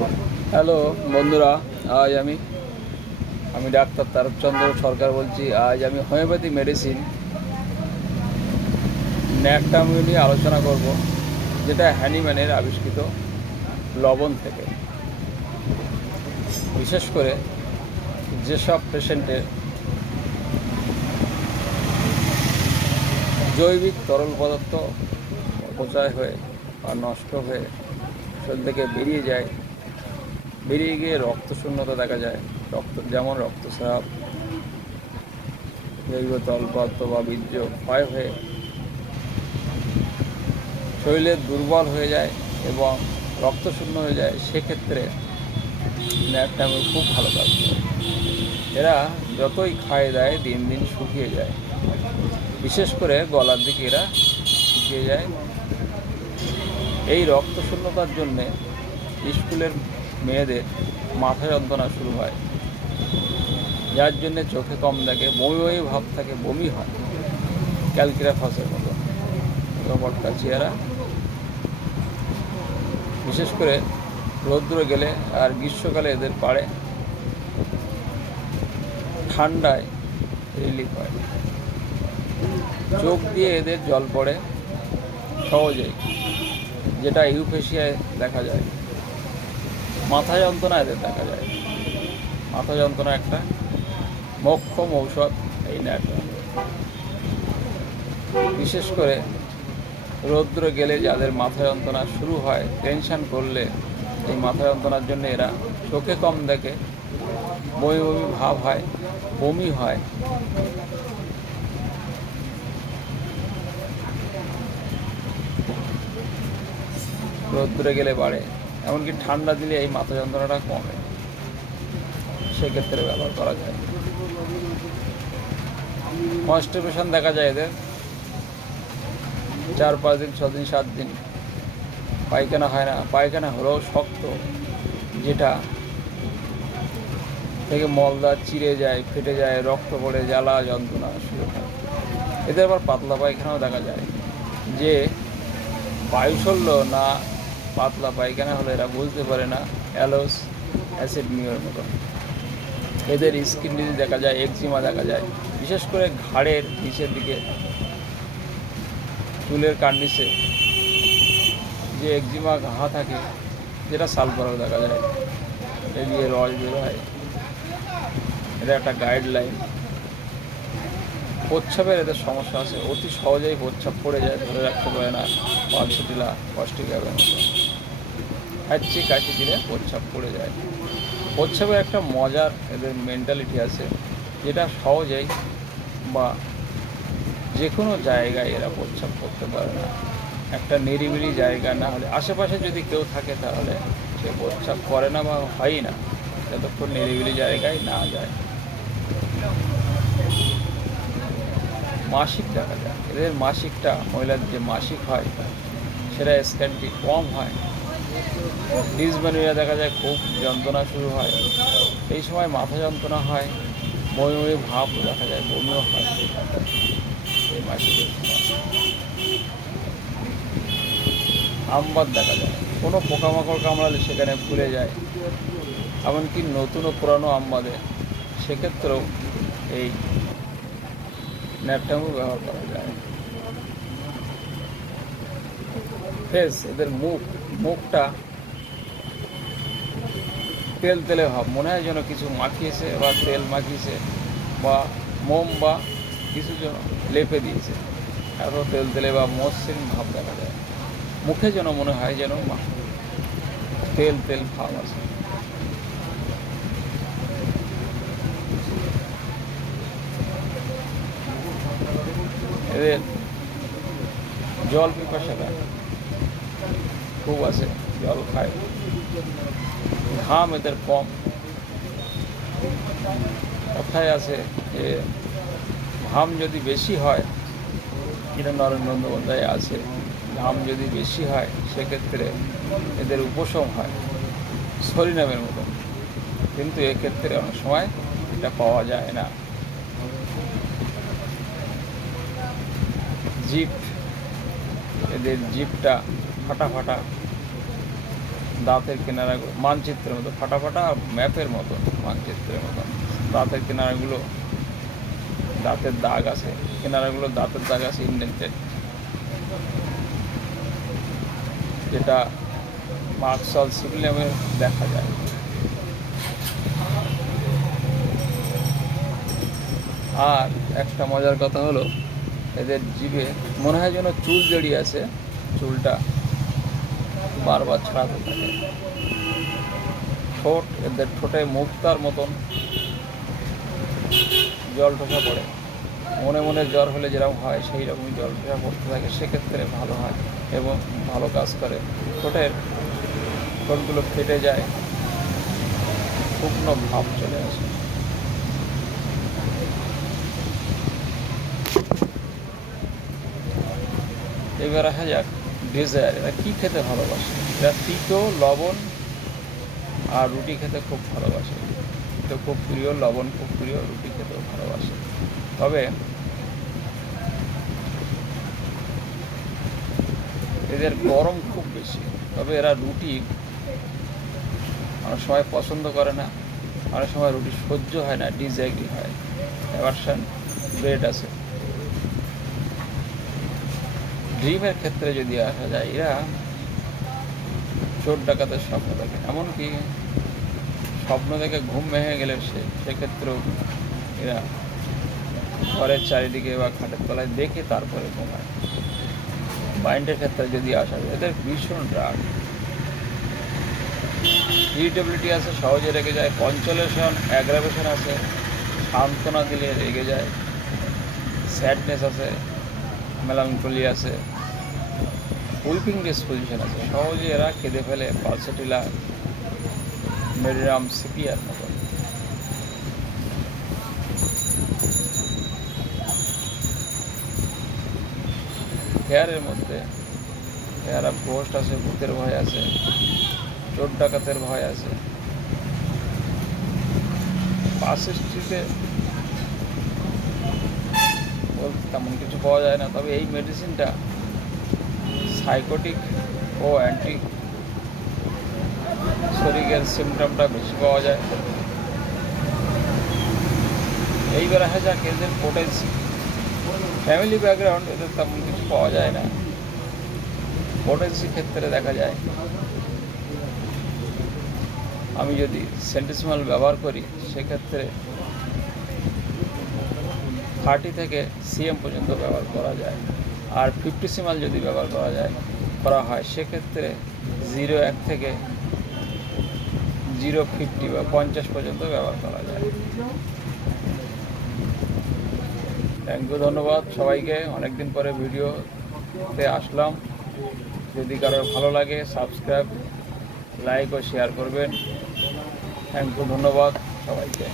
Hello বন্ধুরা, আজ আমি ডাক্তার তারকচন্দ্র সরকার বলছি। আজ আমি হোমিওপ্যাথি মেডিসিন ন্যাকটামিউ নিয়ে আলোচনা করব, যেটা হ্যানিম্যানের আবিষ্কৃত লবণ থেকে। বিশেষ করে যেসব পেশেন্টের জৈবিক তরল পদার্থ অপচয় হয়ে বা নষ্ট হয়ে শরীর থেকে বেরিয়ে গিয়ে রক্তশূন্যতা দেখা যায়, যেমন রক্তস্রাব, জৈব তরল পদার্থ বা বীর্য ক্ষয় হয়ে শরীরে দুর্বল হয়ে যায় এবং রক্তশূন্য হয়ে যায়, সেক্ষেত্রে ন্যাকটামিউ খুব ভালো কাজ করে। এরা যতই খায় দেয় দিন দিন শুকিয়ে যায়, বিশেষ করে গলার দিকে এরা শুকিয়ে যায়। এই রক্তশূন্যতার জন্যে স্কুলের মেয়েদের মাথা যন্ত্রণা শুরু হয়, যার জন্যে চোখে কম দেখে, বমি ভাব থাকে, বমি হয়, ক্যালকিরাফাসের মতো বটকা চেহারা। বিশেষ করে রৌদ্র গেলে আর গ্রীষ্মকালে এদের পাড়ে ঠান্ডায় রিলিফ হয়। চোখ দিয়ে এদের জল পড়ে সহজেই, যেটা ইউফেশিয়ায় দেখা যায়। মাথা যন্ত্রণা এদের দেখা যায়। মাথা যন্ত্রণা একটা মোক্ষম ঔষধ এই ন্যাকটামিউ। বিশেষ করে রৌদ্র গেলে যাদের মাথা যন্ত্রণা শুরু হয়, টেনশন করলে এই মাথা যন্ত্রণার জন্য এরা চোখে কম দেখে, বমি ভাব হয়, বমি হয়, রৌদ্রে গেলে বাড়ে, এমনকি ঠান্ডা দিলে এই মাথা যন্ত্রণাটা কমে, সেক্ষেত্রে ব্যবহার করা যায়। কনস্টিপেশন দেখা যায় এদের 4-5 দিন, 6 দিন, 7 দিন পায়খানা হয় না, পায়খানা হলেও শক্ত, যেটা থেকে মলদার চিড়ে যায়, ফেটে যায়, রক্ত পড়ে, জ্বালা যন্ত্রণা শুরু হয়। এদের আবার পাতলা পায়খানাও দেখা যায়, যে বায়ুশল্য না পাতলা পায়খানা হলে এরা বুঝতে পারে না, অ্যালোস অ্যাসিড মিওর মতো। এদের স্কিন ডিজিজ দেখা যায়, একজিমা দেখা যায়, বিশেষ করে ঘাড়ের নিচের দিকে চুলের কার্নিসে যে একজিমা ঘা থাকে, যেটা সালফারও দেখা যায়, এদিকে রস বের হয়। এটা একটা গাইডলাইন। প্রচ্ছাপের এদের সমস্যা আছে, অতি সহজেই প্রচ্ছাপ পড়ে যায়, ধরে রাখতে পারে না, পালসিটিলা কষ্টিকাবের মতো কাশি দিলে প্রচ্ছাপ পড়ে যায়। প্রচ্ছাপের একটা মজার এদের মেন্টালিটি আছে, যেটা সহজেই বা যে কোনো জায়গায় এরা প্রচ্ছাপ করতে পারে না। একটা নিরিবিলি জায়গা না হলে, আশেপাশে যদি কেউ থাকে তাহলে সে প্রচ্ছাপ করে না বা হয়ই না, যতক্ষণ নিরিবিলি জায়গায় না যায়। মাসিক দেখা যায় এদের, মাসিকটা মহিলাদের যে মাসিক হয় সেটা স্ক্যানটি কম হয়। ডিসমেনোরিয়া দেখা যায়, খুব যন্ত্রণা শুরু হয়, এই সময় মাথা যন্ত্রণা হয়, বমি ভাব দেখা যায়, বমিও হয় এই মাসিকের সময়। আমবাদ দেখা যায়, কোনো পোকামাকড় কামড়ালে সেখানে ফুলে যায়, এমনকি নতুন ও পুরানো আমবাদে, সেক্ষেত্রেও এই ন্যাকটামিউ ব্যবহার করা যায়। ফেস, এদের মুখটা তেলে ভাব, মনে হয় যেন কিছু মাখিয়েছে বা তেল মাখিয়েছে বা মোম বা কিছু যেন লেপে দিয়েছে, এত তেলে বা মসৃণ ভাব দেখা যায়। মুখে যেন মনে হয় যেন তেল ভাব আছে। এদের জল পিপাসাটা খুব আছে, জল খায়, ঘাম এদের কম। কথায় আছে যে ঘাম যদি বেশি হয়, এটা নরেন্দ্র বন্দ্যোপাধ্যায় আছে, ঘাম যদি বেশি হয় সেক্ষেত্রে এদের উপশম হয় সরিনামের মতো, কিন্তু এক্ষেত্রে অনেক সময় এটা পাওয়া যায় না। জিভ, এদের জিভটা ফাটা, দাঁতের কিনারাগুলো মানচিত্রের মতো ফাটা ফাটা ম্যাপের মতো, মানচিত্রের মতো দাঁতের কিনারাগুলো, দাঁতের দাগ আছে, কিনারাগুলো দাঁতের দাগ আছে ইন্ডেন্টেড, যেটা মার্কশাল সিগন্যামে দেখা যায়। আর একটা মজার কথা হলো, এদের জিভে মনে হয় যেন চুল জড়িয়ে আছে, চুলটা বারবার ছাড়াতে থাকে। ঠোঁট, এদের ঠোঁটে মুক্তার মতন জল ঠোসা পড়ে, মনে মনে জ্বর হলে যেরকম হয় সেই রকমই জল ঠোসা পড়তে থাকে, সেক্ষেত্রে ভালো হয় এবং ভালো কাজ করে। ঠোঁটগুলো ফেটে যায়, শুকনো ভাব চলে আসে। এবার আসা যাক ডেজায়ার। এরা কী খেতে ভালোবাসে? এরা তিতো, লবণ আর রুটি খেতে খুব ভালোবাসে। তিতো খুব প্রিয়, লবণ খুব প্রিয়, রুটি খেতেও ভালোবাসে। তবে এদের গরম খুব বেশি, তবে এরা রুটি অনেক সময় পছন্দ করে না, অনেক সময় রুটি সহ্য হয় না, ডিসঅ্যাগ্রি হয়, অ্যাভারশন ব্রেড আছে। ড্রিমের ক্ষেত্রে যদি আসা যায়, এরা চোর ডাকাতের স্বপ্ন দেখে, এমনকি স্বপ্ন দেখে ঘুম ভেঙে গেলে সেক্ষেত্রেও এরা ঘরের চারিদিকে বা খাটের তলায় দেখে তারপরে ঘুমায়। মাইন্ডের ক্ষেত্রে যদি আসা যায়, এদের ভীষণ রাগ, ইরিটেবিলিটি আছে, সহজে রেগে যায়, কনসোলেশন অ্যাগ্রাভেশন আছে, সান্ত্বনা দিলে রেগে যায়, স্যাডনেস আছে, মেলানকলি আছে, উইপিং ডিসপোজিশন আছে, সহজে এরা কেঁদে ফেলে, পালসেটিলা, মেডিরাম সিপিয়ার মতো। হেয়ারের মধ্যে হেয়ার অফ ঘোস্ট আছে, ভূতের ভয় আছে, চোর ডাকাতের ভয় আছে। পাশের স্ট্রিটে বলতে তেমন কিছু পাওয়া যায় না, তবে এই মেডিসিনটা সাইকোটিক ও অ্যান্টি শরীরের সিমটমটা বেশি পাওয়া যায়। এইবার আসা যাক এদের পোটেন্সি। ফ্যামিলি ব্যাকগ্রাউন্ড এদের তেমন কিছু পাওয়া যায় না। পোটেন্সি ক্ষেত্রে দেখা যায়, আমি যদি সেন্টিসিমাল ব্যবহার করি সেক্ষেত্রে 30 থেকে সিএম পর্যন্ত ব্যবহার করা যায়, আর 50 যদি ব্যবহার করা হয় সেক্ষেত্রে 0.1 থেকে 0.50 বা 50 পর্যন্ত ব্যবহার করা যায়। থ্যাংক ইউ, ধন্যবাদ সবাইকে। অনেকদিন পরে ভিডিওতে আসলাম। যদি কারোর ভালো লাগে সাবস্ক্রাইব, লাইক ও শেয়ার করবেন। থ্যাংক ইউ, ধন্যবাদ সবাইকে।